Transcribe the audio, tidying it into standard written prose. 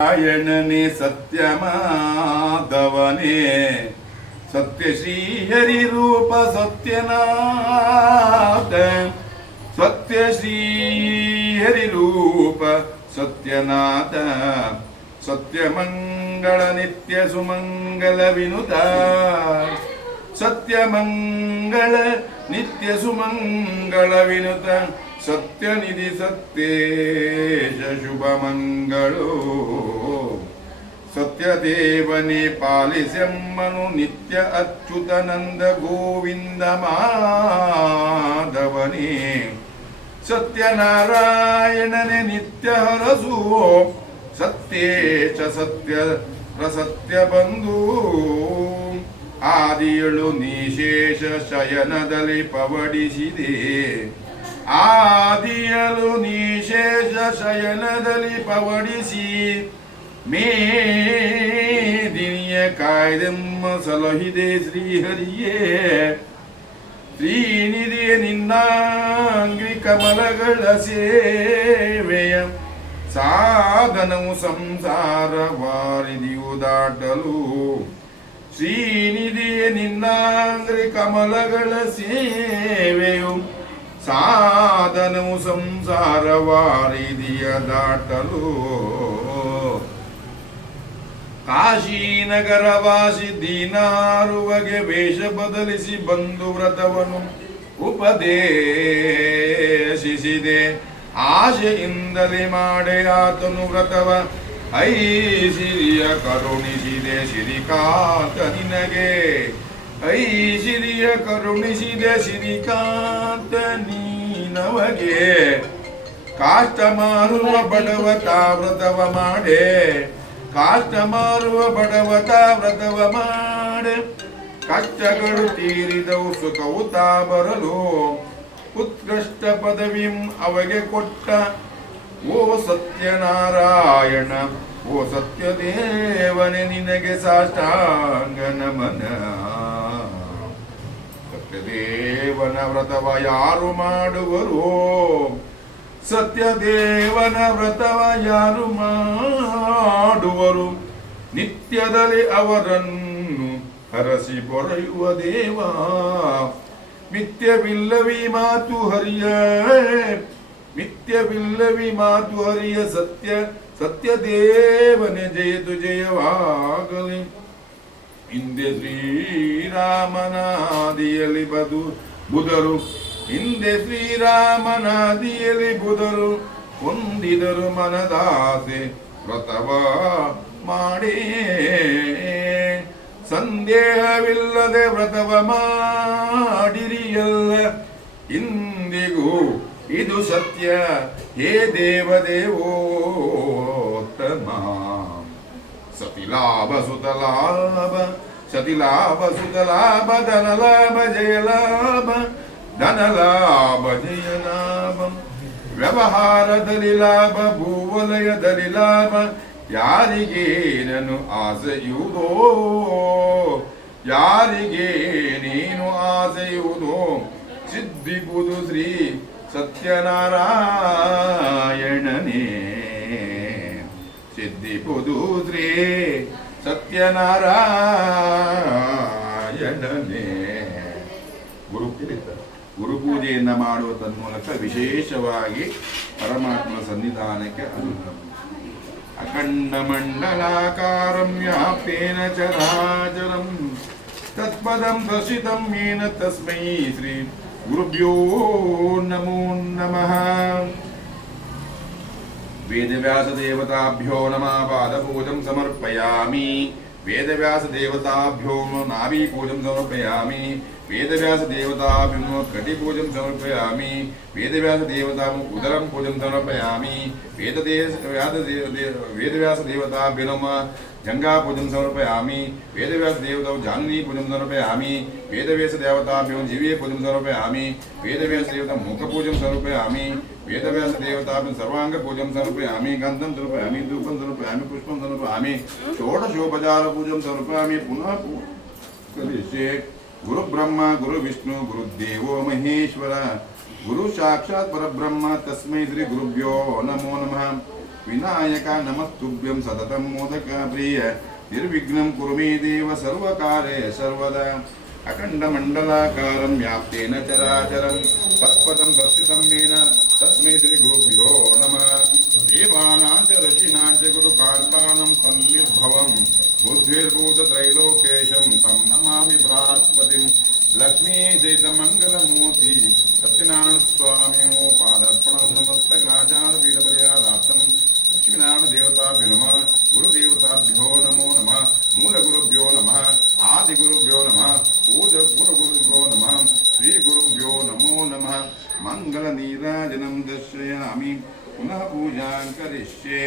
ನಾರಾಯಣನೇ ಸತ್ಯಮಾಧವನೇ ಸತ್ಯ ಶ್ರೀಹರಿ ರೂಪ ಸತ್ಯನಾಥ ಸತ್ಯ ಶ್ರೀಹರಿ ರೂಪ ಸತ್ಯನಾಥ ಸತ್ಯಮಂಗಳ ನಿತ್ಯ ಸುಮಂಗಲ ವಿನುತ ಸತ್ಯಮಂಗಳ ನಿತ್ಯ ಸುಮಂಗಳ ವಿನುತ ಸತ್ಯನಿಧಿ ಸತ್ಯೇಶ ಶುಭಮಂಗಳೋ ಸತ್ಯದೇವನೇ ಪಾಲಿಸೆಮ್ಮನು ನಿತ್ಯ ಅಚ್ಯುತನಂದ ಗೋವಿಂದ ಮಾಧವನೇ ಸತ್ಯನಾರಾಯಣನೇ ನಿತ್ಯ ಹರಸು ಸತ್ಯೇಶ ಸತ್ಯ ಪ್ರಸತ್ಯ ಬಂಧು ಆದಿಯಳು ನಿಶೇಷ ಶಯನದಲ್ಲಿ ಪವಡಿಸಿದೆ ಆದಿಯಲು ನಿಶೇಷ ಶಯನದಲ್ಲಿ ಪವಡಿಸಿ ಮೇದಿನಿಯ ಕಾಯ್ದೆಮ್ಮ ಸಲಹಿದೆ ಶ್ರೀಹರಿಯೇ ಶ್ರೀನಿಧಿಯ ನಿನ್ನಾಂಗಿ ಕಮಲಗಳ ಸೇವೆಯ ಸಾಧನವು ಸಂಸಾರ ವಾರಿದಿಯು ದಾಟಲು ಶ್ರೀನಿಧಿಯ ನಿನ್ನಾಂಗ್ರಿ ಕಮಲಗಳ ಸೇವೆಯು ಸಾಧನವು ಸಂಸಾರ ವಾರಿದಿಯ ದಾಟಲು ಕಾಶೀನಗರವಾಸಿ ದೀನಾರುವಗೆ ವೇಷ ಬದಲಿಸಿ ಬಂಧು ವ್ರತವನ್ನು ಉಪದೇಶಿಸಿದೆ ಆಶೆಯಿಂದಲೇ ಮಾಡೆ ಆತನು ವ್ರತವ ಐಸಿರಿಯ ಕರುಣಿಸಿದೆ ಶ್ರೀಕಾಂತ ನಿನಗೆ ಐಸಿರಿಯ ಕರುಣಿಸಿದೆ ಶ್ರೀಕಾಂತ ನೀನವಗೆ ಕಾಷ್ಟ ಮಾರುವ ಬಡವತ ವ್ರತವ ಮಾಡೆ ಕಾಷ್ಟ ಮಾರುವ ಬಡವತ ವ್ರತವ ಮಾಡೆ ಕಷ್ಟಗಳು ತೀರಿದವು ಸುಖವು ತಾ ಬರಲು ಉತ್ಕೃಷ್ಟ ಪದವಿಂ ಅವಗೆ ಕೊಟ್ಟ ಓ ಸತ್ಯನಾರಾಯಣ ಓ ಸತ್ಯದೇವನೇ ನಿನಗೆ ಸಾಷ್ಟಾಂಗ ನಮನ ಸತ್ಯದೇವನ ವ್ರತವ ಯಾರು ಮಾಡುವರು ಸತ್ಯದೇವನ ವ್ರತವ ಯಾರು ಮಾಡುವರು ನಿತ್ಯದಲ್ಲಿ ಅವರನ್ನು ಹರಸಿ ಪೊರೆಯುವ ದೇವ ಮಿಥ್ಯವಿಲ್ಲವಿ ಮಾತು ಹರಿಯ ಮಿಥ್ಯವಿಲ್ಲವಿ ಮಾತು ಹರಿಯ ಸತ್ಯ ಸತ್ಯದೇವನೇ ಜಯತು ಜಯವಾಗಲಿ ಹಿಂದೆ ಶ್ರೀರಾಮನಾದಿಯಲ್ಲಿ ಬುಧರು ಹಿಂದೆ ಶ್ರೀರಾಮನಾದಿಯಲ್ಲಿ ಬುಧರು ಹೊಂದಿದರು ಮನದಾಸೆ ವ್ರತವ ಮಾಡೇ ಸಂದೇಹವಿಲ್ಲದೆ ವ್ರತವ ಮಾಡಿರಿಯಲ್ಲ ಇಂದಿಗೂ ಇದು ಸತ್ಯ ಹೇ ದೇವದೇವೋತ್ತಮ ಸತಿಲಾಭ ಸುತಲಾಭ ಸತಿಲಾಭ ಸುತಲಾಭ ಧನಲಾಭ ಜಯಲಾಭ ಧನಲಾಭ ಜಯಲಾಭ ವ್ಯವಹಾರದಲ್ಲಿ ಲಾಭ ಭೂವಲಯದಲ್ಲಿ ಲಾಭ ಯಾರಿಗೇನನು ಆಸೆಯುವುದೋ ಯಾರಿಗೆ ನೀನು ಆಸೆಯುವುದೋ ಸಿದ್ಧಿಪುದು ಶ್ರೀ ಸತ್ಯನಾರಾಯಣನೇ ಸಿದ್ಧಿಪುದು ಶ್ರೀ ಸತ್ಯನಾರಾಯಣನೇ ಗುರುಪೂಜೆಯನ್ನು ಮಾಡುವ ತನ್ಮೂಲಕ ವಿಶೇಷವಾಗಿ ಪರಮಾತ್ಮನ ಸನ್ನಿಧಾನಕ್ಕೆ ಅಖಂಡ ಮಂಡಲಾಕಾರಂ ವ್ಯಾಪ್ತೇನ ಚರಾಚರಂ ತತ್ಪದಂ ದರ್ಶಿತಂ ಯೇನ ತಸ್ಮೈ ಶ್ರೀ ಗುರುಭ್ಯೋ ನಮೋ ನಮಃ ವೇದವ್ಯಾಸದೇವತಾಭ್ಯೋ ನಮಃ ಪಾದಪೂಜಂ ಸಮರ್ಪಯಾಮಿ ವೇದವ್ಯಾಸದೇವತಾಭ್ಯೋ ನಾಭೀಪೂಜಂ ಸಮರ್ಪಯಾಮಿ ವೇದವ್ಯಾಸದೇವತಾಭ್ಯೋ ಕಟಿಪೂಜಂ ಸಮರ್ಪಯಾಮಿ ವೇದವ್ಯಾಸದೇವತಾಂ ಉದರಂ ಪೂಜಂ ಸಮರ್ಪಯಾಮಿ ವೇದವ್ಯಾಸದೇವತಾಭ್ಯೋ ನಮಃ जंगापूजं समर्पयामि वेदव्यासदेवतां जाननीपूजं समर्पयामि वेदव्यासदेवताभ्यो जीवेपूजं समर्पयामि वेदव्यासदेवतां मुखपूजं समर्पयामि वेदव्यासदेवताभ्यो सर्वाङ्गपूजं समर्पयामि गन्धं समर्पयामि धूपं समर्पयामि पुष्पं समर्पयामि षोडशोपचारपूजं समर्पयामि पुनः करिष्ये गुरुब्रह्मा गुरुविष्णु गुरुदेवो महेश्वर गुरु साक्षात् परब्रह्म तस्मै श्री गुरुभ्यो नमो नमः विनायक नमस्तुभ्यं सततं मोदक प्रिय निर्विघ्नं कुरु मे देव सर्वकार्ये सर्वदा अखण्डमण्डलाकारं व्याप्तेन चराचरं तत्पदं दर्शितं येन तस्मै श्रीगुरुभ्यो नमः देवानां च ऋषीणां च गुरुकार्तानं सन्निर्भवं बुद्धिर्भूतत्रैलोकेशं तं नमामि बृहस्पतिं लक्ष्मीसहितमङ्गलमूर्ति सत्यनारायण स्वामी पादार्पणं समस्तग्राचारपीठपर्यादार्थं लक्ष्मीनारायण देवताभ्यो नमः गुरुदेवताभ्यो नमो नमः मूलगुरुभ्यो नमः आदिगुरुभ्यो नमः पूज्यगुरुभ्यो नमः श्रीगुरुभ्यो नमो नमः मङ्गलनीराजनं दर्शयामि पुनः पूजां करिष्ये।